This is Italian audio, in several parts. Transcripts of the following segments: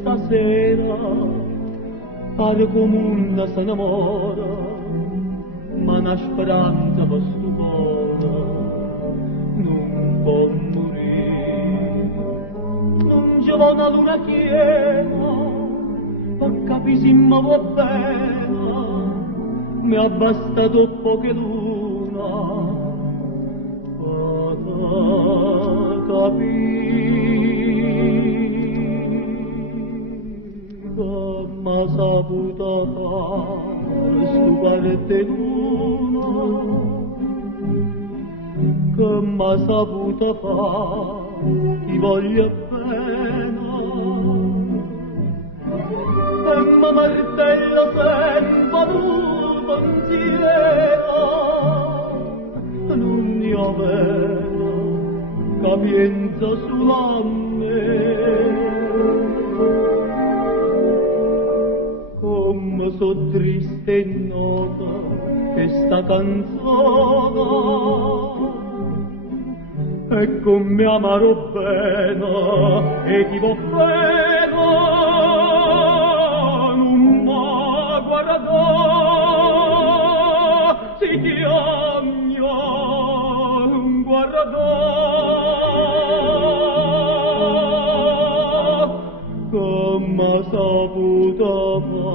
Stasera pare come una s'annamora, ma una speranza per sto cuore non può morire. Non ci vuole una luna piena per capire se mi va bene, mi ha bastato poche luna per capire. Ma saputo fare stu parte luna, che m'ha saputo fare ti voglio bene, e mi martello sempre tu pensiero, non ne ho vero capienza sulla me. Come so triste e nota questa canzone, e come amaro bene e ti vo bene, non mi guarda, si ti ogno, non guarda, come saputo fare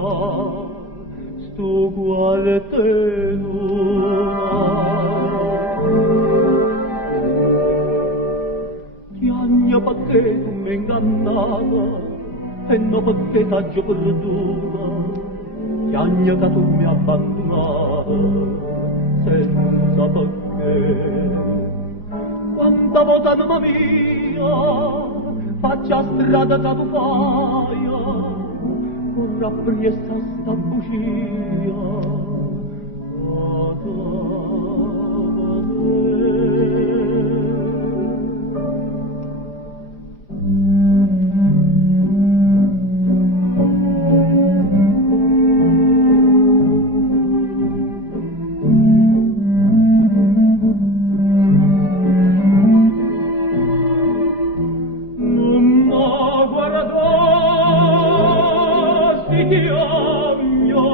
sto cuore te ti agno perché tu mi ingannava e non perché t'aggio perduta, ti agno che tu mi abbandonava senza perché. Quanta volta anima mia faccia strada da tu faia, corra priessa sta bugia, Dio mio,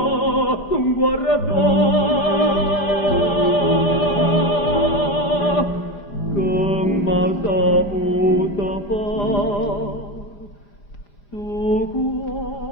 guarda, come saputo fare tu cuore.